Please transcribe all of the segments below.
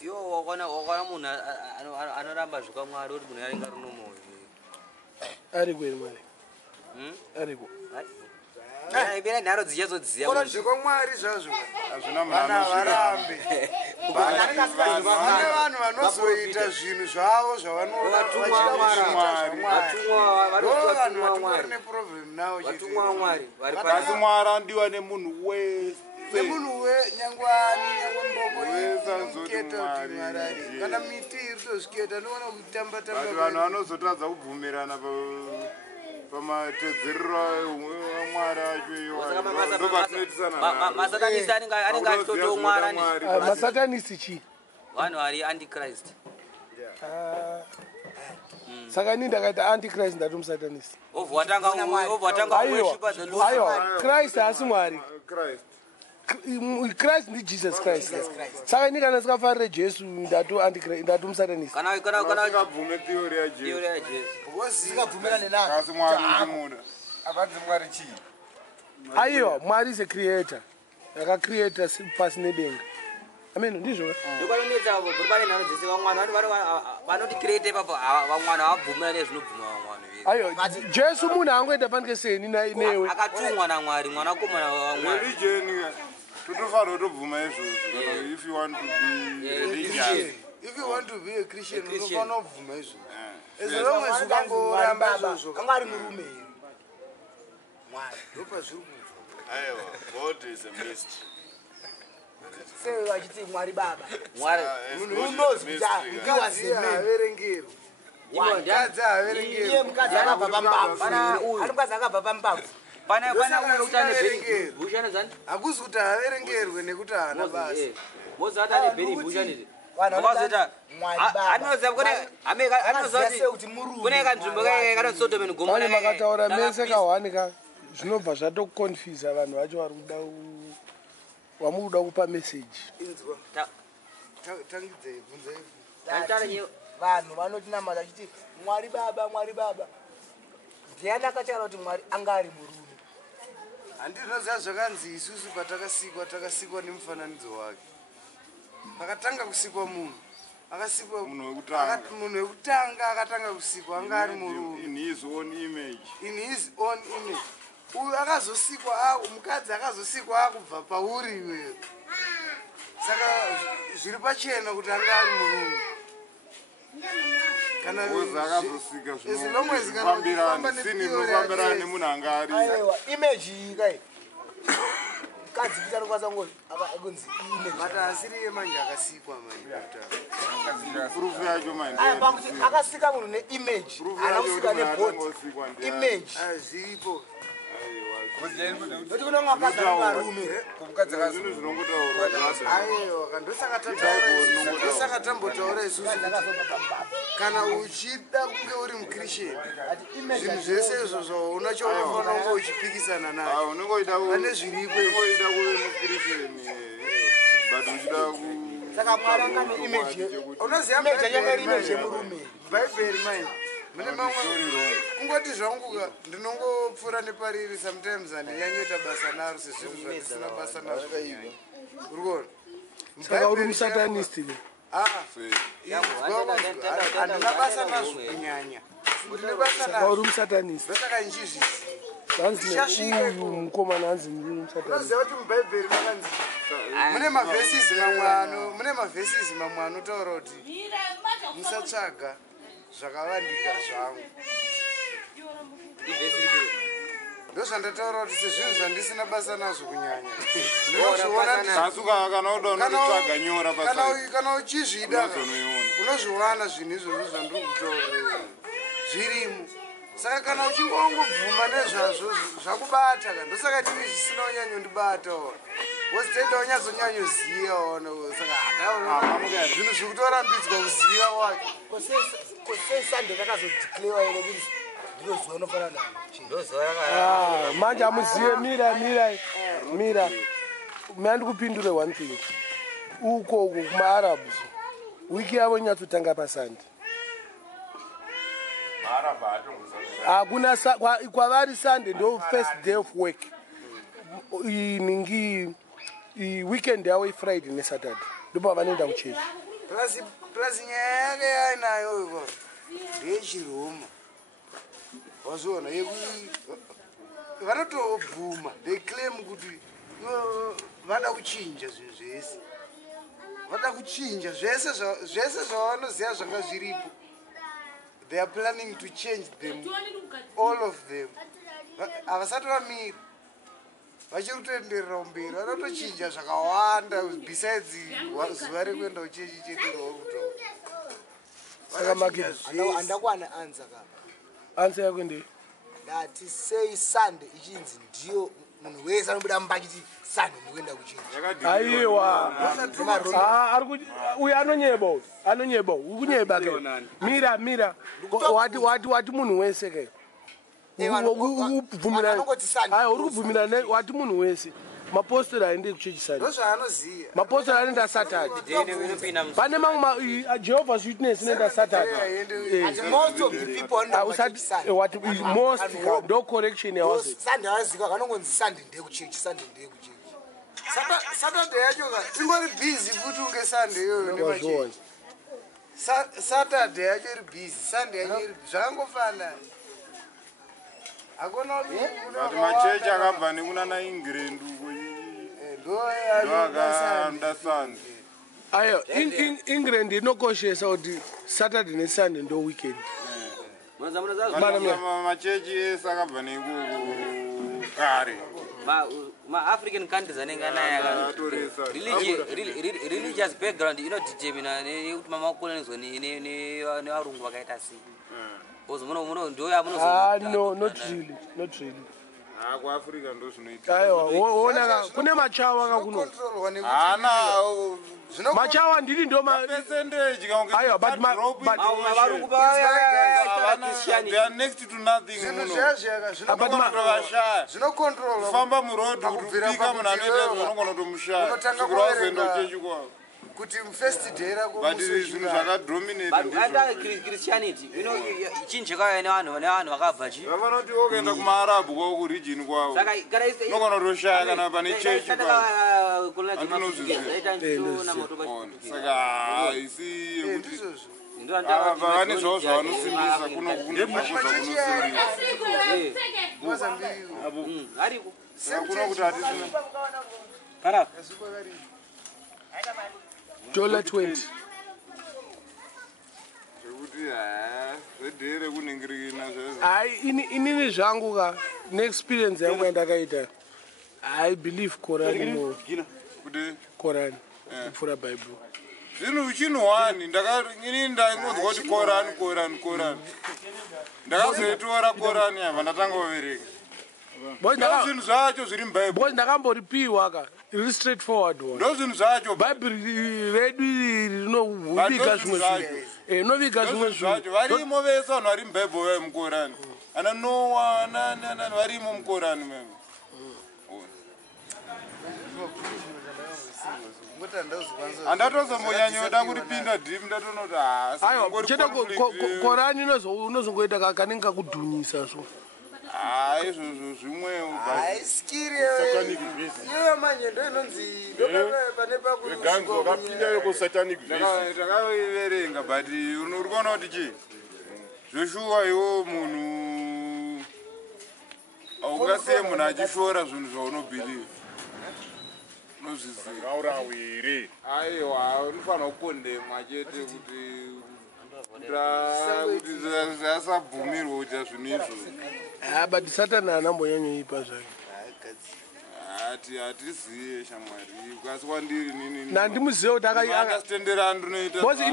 Yo wakona munhu anoramba zvakamwari kuti munhu aringa runomoyo ariko ere mwari ariko ibera nharo dzichazodziziya kona zvekwamwari zvazvo hazvina varambe vane vanhu vanozoita zvinhu zvavo zvavanovachiita neproblem navo vatumwa vamwari asi mwari andiwa nemunhu wese nemunhu wenyangwani nyangwambokoketa kuti mwari ari kana miti iri tozviketa ndoona kutamba-tamba vanhu vanozotadza kubvumirana pamatedzerero amwari acho iyomasatanisi anenge achitotomwarani masatanisi chii vanhu vari antichrist saka ini ndakaita antichrist ndati musatanisi ovhatanga christ haasi mwari Christ ndi Jesus Christ. Saka ini kana sikafarire Jesu ndatu musatanisi. Kana bvume theory ya Jesu. Sikabvumelane nayo. Kasi mwari ndimuda. Avanzi mwari chii? Aiwa, mwari is a creator. Akacreata pasi nedenga. Amen, ndizvo. Ndokanonetsa bhurubane nharo dzese vamwana vanoti create papa vamwana havabvumira nezvinobvuma vamwana. Aiwa, Jesu munhu angoita panike seni newe. Akatumwa naMwari, mwanakomana waMwari. Religion totofanira kutobvuma izvozvo. If you want to be religious. If you want to be a Christian, unofanira kubvuma izvozvo. As long as ukangoramba izvozvo. Angari murume here. Mwari, ndopa zviri kubva. Aiwa, God is a mystery. Sei vachiti Mwari Baba. Mwari unozi kuti mukadzi haverengerwi. Mukadzi haverengerwi. Iye mukadzi akabva pambabvu. Ari mukadzi akabva pambabvu. Pana uye utane Benny Bushane zani? Hakuzi kuti haverengerwe nekuti haana basa. Mozi atane Benny Bushane. Vanozita Mwari Baba. Anoza kuti kune kanzvimbo kana Sodom and Gomorrah. Vane makataura mese kawanika zvinobva zvatokonfisa vanhu vacho vari kuda wamuda kupa message. Inzwa. Tangidzei bvunzei. Vanhu vanotinamata achiti Mwari Baba, Mwari Baba. Ndiani akataura kuti Mwari anga ari murume? Handinoziva zvakanzi isusu patakasikwa nemufananidzo wake. Pakatanga kusikwa munhu. Akasikwa munhu wekutanga akatanga kusikwa anga ari murume. In his own image. In his own image. Uyu akazosikwa mukadzi akazosikwa akubva pauri iwewe. Saka zviri pachena kuti anga ari murume. Kana akazosika zvinofambirana nemunhu anga ari. Aiwa, image iyi kai. Mukadzi kuti anokwanisa kunzi image. Mata asiri yemanje akasikwa manje. Proof yacho manje. Pakuti akasika munhu neimage. Haana kusika nebody. Image. Zvipo. Kuti kuna mukadzi varume. Zvinhu zvinongotaurwa. Aiwa, ndosaka tambotaura isusu kana uchida kunge uri muChristian zvinhu zvese izvozvo unacho unofanira kunge uchipikisana nayo. Pane zviripo unoita kuve muChristian but uchida saka Mwari anga neimage. Unoziva image yanga iri image yemurume. Bhaibheri mine mune mamwe kungoti zvangu ndinongopfuura nepariri sometimes handinyanyoita basa naro sezvinhu zvandisina basa nazvo uri kuona. Saka uri musatanist. Handina basa nazvo kunyanya. Ndine basa Saka nazvo. uri musatanist. Ndosaka nchizvisi. Vanzi uyu mukomana hanzi ndiri musatanist. Unoziva kuti mubhaibheri makanzi mune mavhesisi mamwe anotaura kuti musatsvaga zvakavandika zvangu. Ndozvandataura kuti sezvinhu zvandisina basa nazvo kunyanya kana uchizvida unozviwana zvinhu izvozvo zvandiri kutaurira zvirimo. Saka kana uchingongobvuma nezvazvo zvakubata ndosaka ndini zvisina unyanyondibata wozitoita unyatsonyanyoziva saka zvinhu zvikutorambidzwa kuziva wacho. Kosei Sunday kakazodeclarewa ere kuti ndiro zuva unofanira naro. Manje amuzive mira mandikupindure one thing. Uko kumaarabs wiki yavo inyatsotanga pasande. Hakuna kwavari Sunday ndo first day of work. Ningi weekend yavo iFriday neSaturday. Ndipo vanoenda kuchechi. plus nyaya yake yainayo ikoro ndeyechiroma wazviona vanotobvuma they claim kuti vada kuchinja zvinhu zvese vada kuchinja zvese zvavanoziva zvanga zviripo. They are planning to change them, all of them. Havasati vamira vachiri kutoenderera mberi vanotochinja zvakawanda besides zuva rekuenda kuchechi chete rauri kutaura. Saka handakwana ansa kapa. Ansa yako ndei? Ndati sei Sunday ichinzi ndiyo munhu wese anobuda mubachiti Sunday ndikuenda kuchinja. Aiwa. Uyu anonyeba ukunyeba ke. Mira. Wati munhu wese ke. Ubvumira. Hayi uri kubvumira wati munhu wese. Mapostori aende kuchechi Sunday. Ndozvaanoziva. Mapostori anoenda Saturday. Pane mamwe Jehovah's Witness inoenda Saturday. And most of the people Usati what most no correction yawazi. Sunday azika kanongonzi Sunday ndekuchechi Sunday ndekuchechi. Saturday yacho ingori busy futhi unge Sunday yoyo nemachechi. Saturday yacho iri busy, Sunday yacho iri zvangofana. Akona kuti machechi akabva nekunana England uko ndoakandasana. Ayo England inokoshesa kuti Saturday neSunday ndo weekend. Machechi ese akabva neikoko kare. Ma-African countries anenge anaya religious background inodetermina kuti mamakolonizwa nevarungu vakaita sei. Because no, not really. kuAfrica ndo zvinoita. Aiwa, wona kune machawa kakuno. Machawa ndiri ndo percentage kaunge. Aiwa, but varungu they are next to nothing. Zvino control. Famba muroad kupika munhu anoita zvinongona kutomushaya. Zvikroze chechi kwavo. Kuti first day rako zvinhu zvakadominate Christianity chinje kwayo nevanhu vakabva chi vanoti wokuenda kumaarabu kwavo kuregion kwavo nogona kutoshaya kana pane chechi saka haisi yekuti vane zvavo zvavanosimbisa kuno kuti hatisina $20. Inini zvangu ka neexperience yangu yandakaita I believe Quran more. Quran kupfuura Bible. Zvinhu chinhuwani inini ndaingonzwa kuti Quran ndakazoitora Quran yabva ndatanga kuvereka zvinhu zvacho zviri muBible because ndakamboripiwa ka iri straightforward one ndo zvinhu zvacho Bible redu rinovika zvimwe zvinhu inovika zvimwe zvinhu varimo vese vanhu vari muBible vayo muQuran ana Noah varimo muQuran meme handatozomboyanyoda kuripinda deep ndatonoti aiwa chete Quran unozongoita kanenge kakudhunyisa so izvozvo zvimwewo iyo manje ndo inonzi pane pakutakaverenga but uri kuona kuti chi zvoshuwa iwo munhu haungasiye munhu achishora zvinhu zvaunobhiliva unozviziva aiwa unofanira kukondemwa chete kuti zvasabvumirwa kuita zvinhu izvozvo but Satan anambonyanyoipa zvake hatiziye shamwari kasi kwandiri nandimuzive kuti akatenderana ndinoita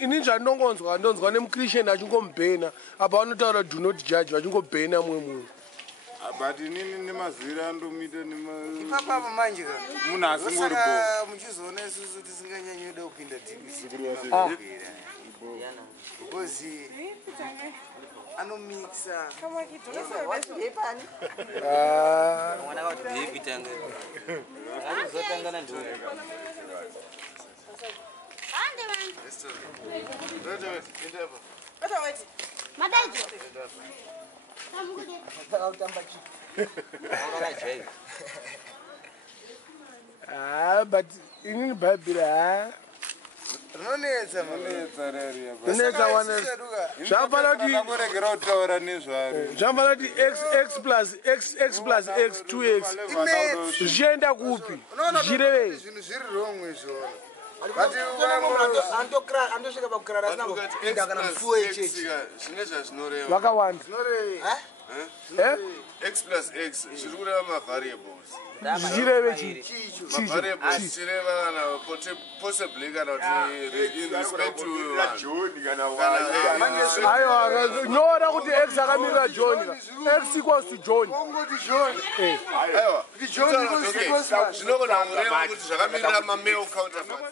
ini zvandongonzwa ndonzwa nemuChristian achingomubhena apa vanotaura do not judge vachingobhena mumwe munhu but inini nemaziviro andomuita ipapapa manje munhu asingoribo muchizoona isusu tisinganyanyoda kupinda tv because anomixa but inini Bible rinonetsa Rinetsa wane. Zvafana kuti Ndakuregera kutaura nezvaro. zvafana kuti x plus x 2x zvichienda kupi zvirevei zvinhu zviri wrong izvona andosvika pakurara asina kupinda kana mufuwo yechechi Zvine zvazvinoreva. vakawanda X plus X zviri kureva mavariables. zvichireve chii Mavariables zvichireva kana possibly kana kuti in respect to aiwa nyora kuti x akamirira john x equals to john aiwa zvinogona kureva kuti zvakamirira mamale counterparts.